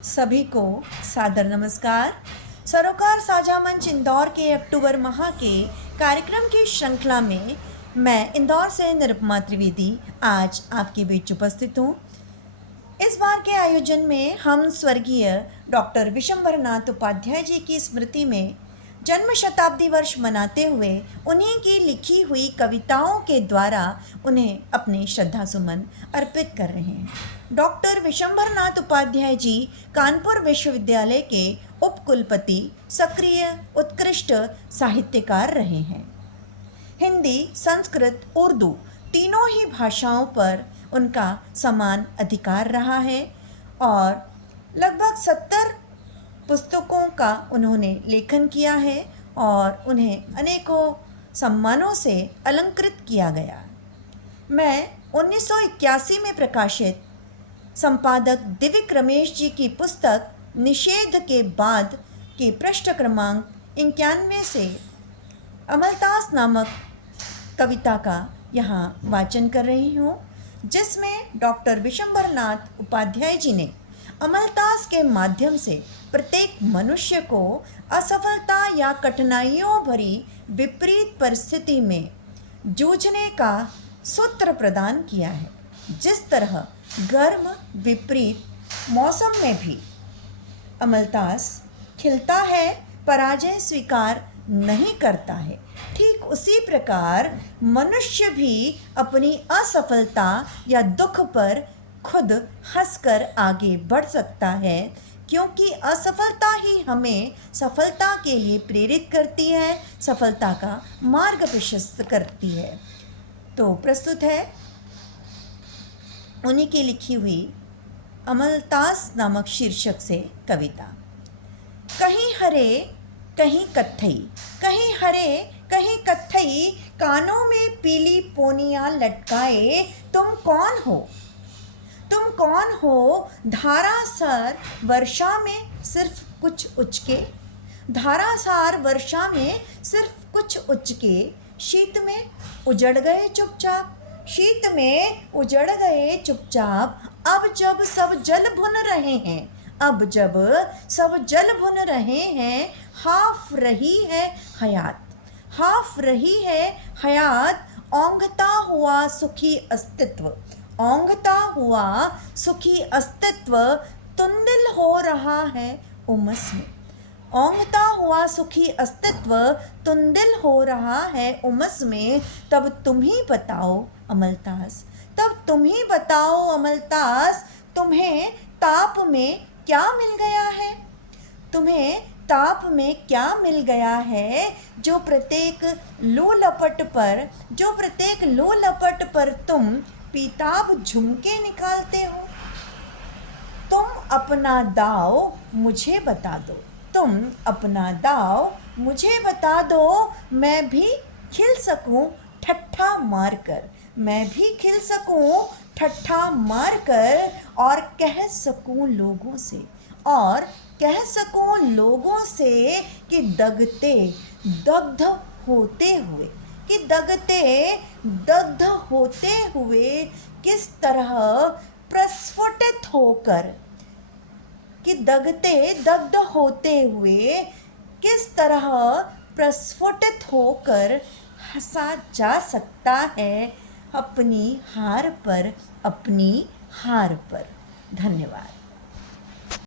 सभी को सादर नमस्कार। सरोकार साझा मंच इंदौर के अक्टूबर माह के कार्यक्रम की श्रृंखला में मैं इंदौर से निरुपमा त्रिवेदी आज आपके बीच उपस्थित हूँ। इस बार के आयोजन में हम स्वर्गीय डॉक्टर विशंबरनाथ उपाध्याय जी की स्मृति में जन्म शताब्दी वर्ष मनाते हुए उन्हीं की लिखी हुई कविताओं के द्वारा उन्हें अपने श्रद्धा सुमन अर्पित कर रहे हैं। डॉक्टर विशंबरनाथ उपाध्याय जी कानपुर विश्वविद्यालय के उपकुलपति, सक्रिय उत्कृष्ट साहित्यकार रहे हैं। हिंदी, संस्कृत, उर्दू तीनों ही भाषाओं पर उनका समान अधिकार रहा है और लगभग 70 पुस्तकों का उन्होंने लेखन किया है और उन्हें अनेकों सम्मानों से अलंकृत किया गया। मैं 1981 में प्रकाशित संपादक दिव्य रमेश जी की पुस्तक निषेध के बाद के पृष्ठ क्रमांक 91 से अमलतास नामक कविता का यहाँ वाचन कर रही हूँ, जिसमें डॉक्टर विशंबरनाथ उपाध्याय जी ने अमलतास के माध्यम से प्रत्येक मनुष्य को असफलता या कठिनाइयों भरी विपरीत परिस्थिति में जूझने का सूत्र प्रदान किया है। जिस तरह गर्म विपरीत मौसम में भी अमलतास खिलता है, पराजय स्वीकार नहीं करता है, ठीक उसी प्रकार मनुष्य भी अपनी असफलता या दुख पर खुद हंसकर आगे बढ़ सकता है, क्योंकि असफलता ही हमें सफलता के लिए प्रेरित करती है, सफलता का मार्ग प्रशस्त करती है। तो प्रस्तुत है उन्हीं की लिखी हुई अमलतास नामक शीर्षक से कविता। कहीं हरे कहीं कत्थई, कहीं हरे कहीं कत्थई, कानों में पीली पोनियां लटकाए, तुम कौन हो? तुम कौन हो? धारासार वर्षा में सिर्फ कुछ उचके, धारासार वर्षा में सिर्फ कुछ उचके, शीत में उजड़ गए चुपचाप, शीत में उजड़ गए चुपचाप। अब जब सब जल भुन रहे हैं, अब जब सब जल भुन रहे हैं, हाफ रही है हयात, हाफ रही है हयात, औंघता हुआ सुखी अस्तित्व, औंघता हुआ सुखी अस्तित्व, तुंदिल हो रहा है उमस में, औंघता हुआ सुखी अस्तित्व तुंदिल हो रहा है उमस में। तब तुम ही बताओ अमलतास, तब तुम ही बताओ अमलतास, तुम्हें ताप में क्या मिल गया है? तुम्हें ताप में क्या मिल गया है, जो प्रत्येक लू लपट पर, जो प्रत्येक लू लपट पर तुम पीताब झुमके निकालते हो? तुम अपना दाव मुझे बता दो, तुम अपना दाव मुझे बता दो, मैं भी खिल सकूं ठट्ठा मारकर, मैं भी खिल सकूं ठट्ठा मारकर, और कह सकूं लोगों से, और कह सकूं लोगों से कि दगते दग्ध होते हुए, कि दगते दग्ध होते हुए किस तरह प्रस्फुटित होकर, कि दगते दग्ध होते हुए किस तरह प्रस्फुटित होकर हंसा जा सकता है अपनी हार पर, अपनी हार पर। धन्यवाद।